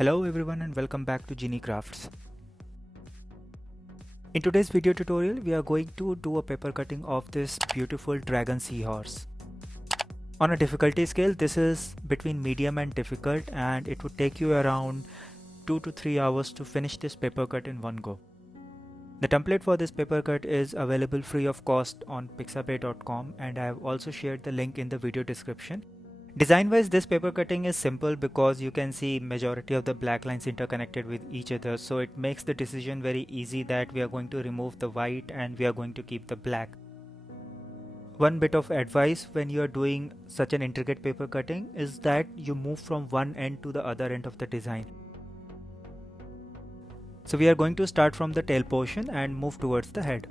Hello everyone and welcome back to Genie Crafts. In today's video tutorial, we are going to do a paper cutting of this beautiful Dragon Seahorse. On a difficulty scale, this is between medium and difficult, and it would take you around 2 to 3 hours to finish this paper cut in one go. The template for this paper cut is available free of cost on pixabay.com, and I have also shared the link in the video description. Design wise, this paper cutting is simple because you can see majority of the black lines interconnected with each other, so it makes the decision very easy that we are going to remove the white and we are going to keep the black. One bit of advice when you are doing such an intricate paper cutting is that you move from one end to the other end of the design. So we are going to start from the tail portion and move towards the head.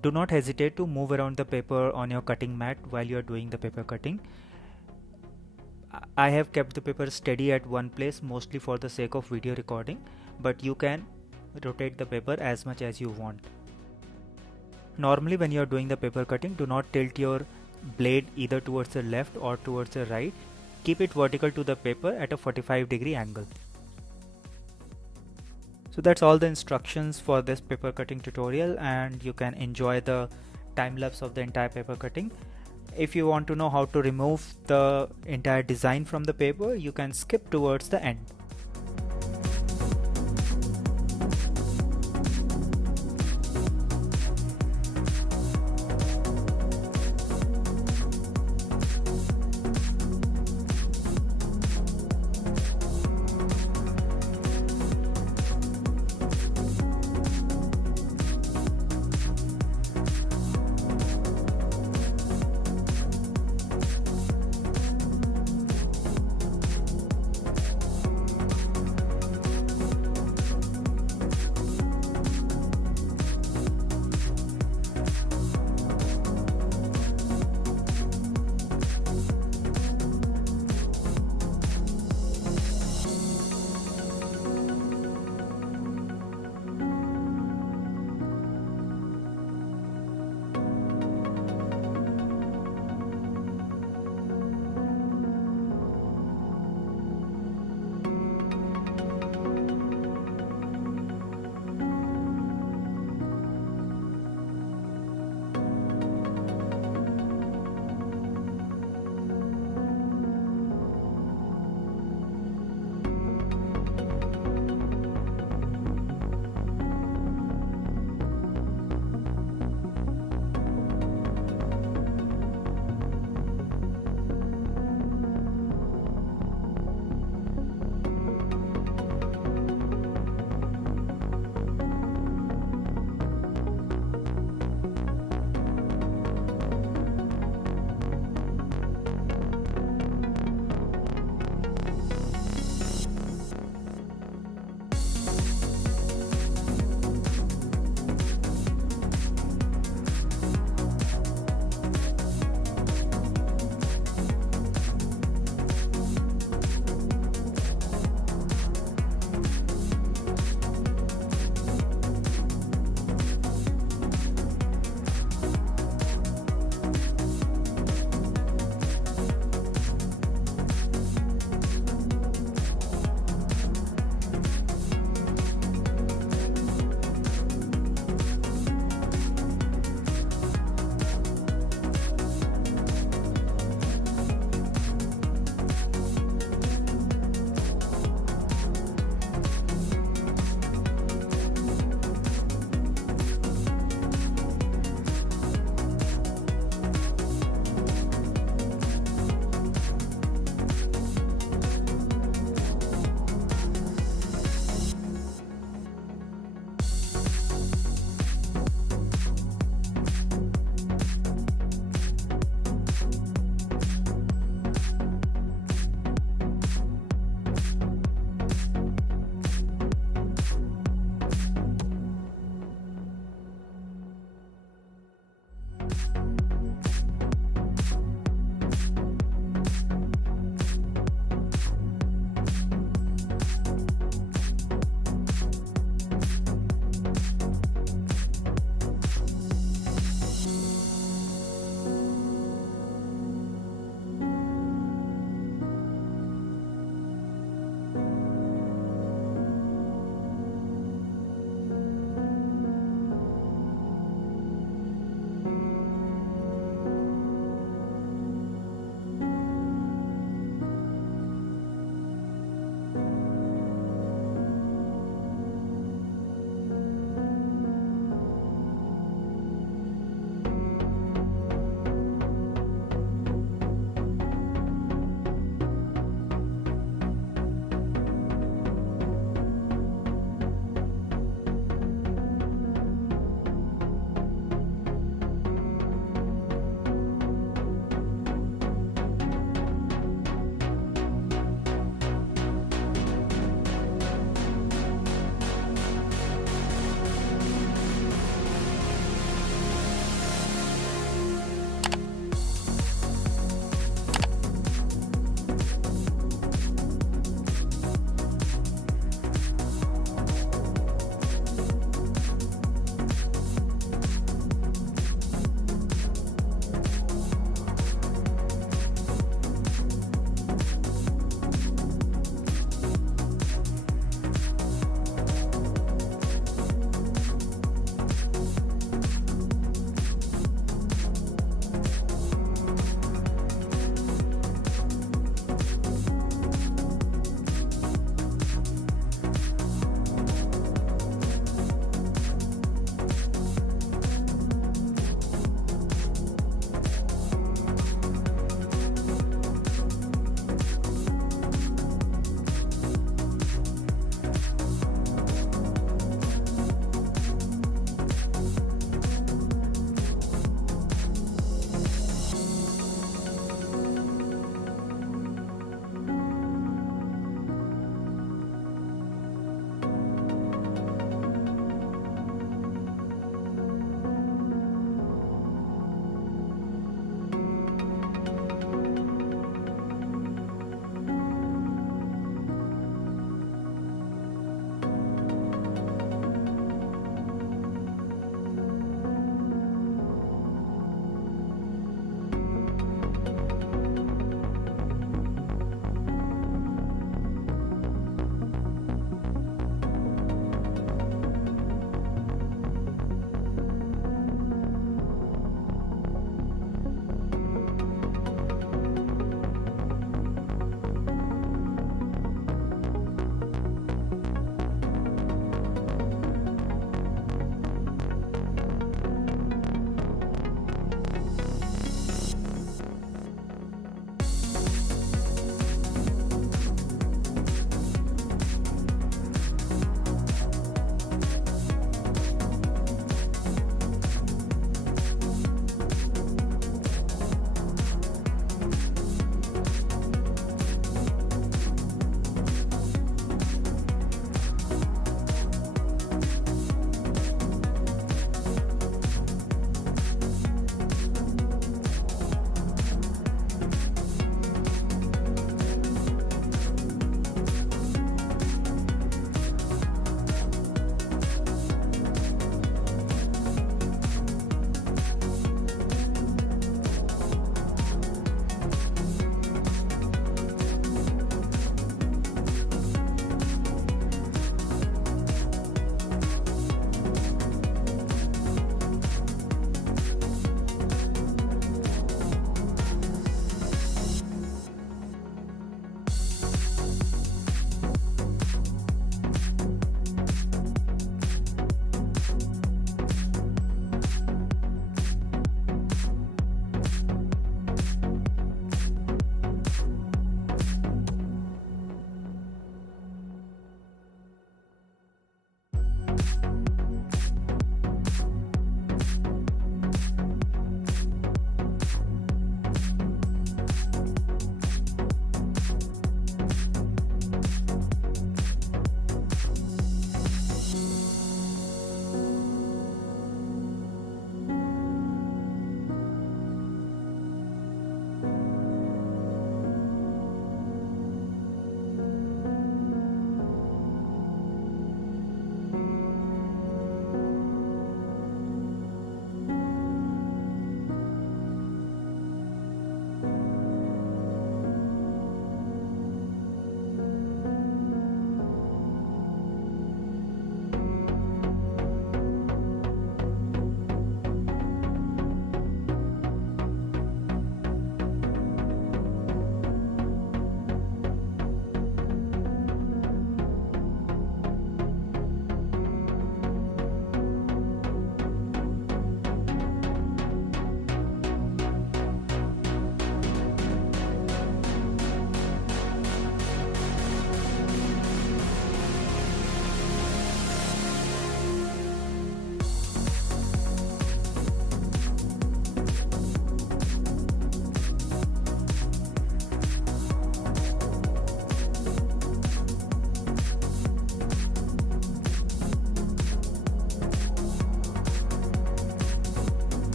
Do not hesitate to move around the paper on your cutting mat while you are doing the paper cutting. I have kept the paper steady at one place mostly for the sake of video recording, but you can rotate the paper as much as you want. Normally when you are doing the paper cutting, do not tilt your blade either towards the left or towards the right. Keep it vertical to the paper at a 45-degree angle. So that's all the instructions for this paper cutting tutorial, and you can enjoy the time lapse of the entire paper cutting. If you want to know how to remove the entire design from the paper, you can skip towards the end.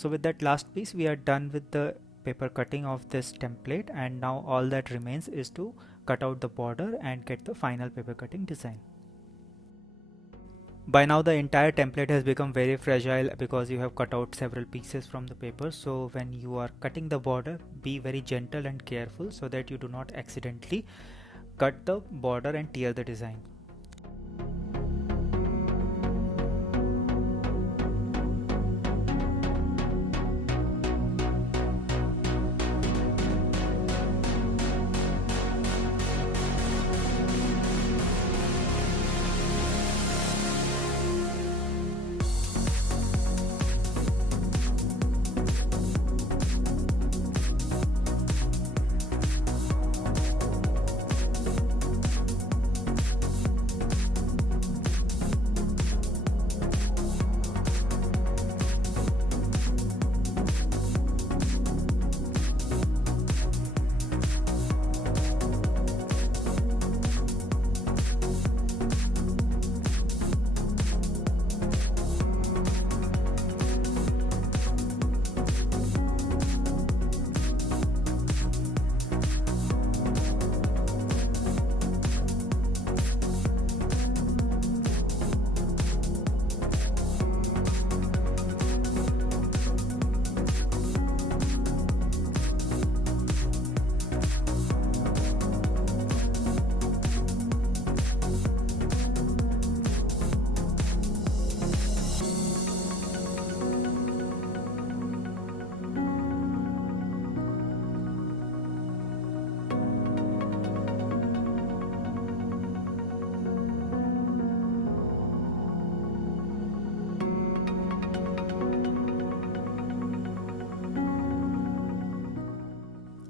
So with that last piece, we are done with the paper cutting of this template, and now all that remains is to cut out the border and get the final paper cutting design. By now the entire template has become very fragile because you have cut out several pieces from the paper. So when you are cutting the border, be very gentle and careful so that you do not accidentally cut the border and tear the design.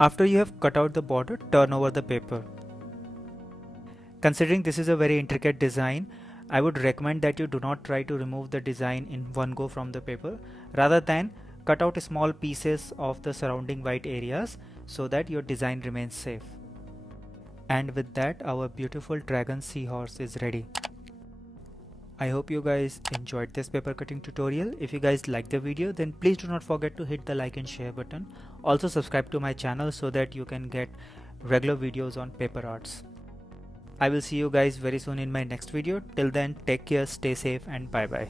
After you have cut out the border, turn over the paper. Considering this is a very intricate design, I would recommend that you do not try to remove the design in one go from the paper, rather than cut out small pieces of the surrounding white areas so that your design remains safe. And with that, our beautiful Dragon Seahorse is ready. I hope you guys enjoyed this paper cutting tutorial. If you guys like the video, then please do not forget to hit the like and share button. Also subscribe to my channel so that you can get regular videos on paper arts. I will see you guys very soon in my next video. Till then, take care, stay safe, and bye bye.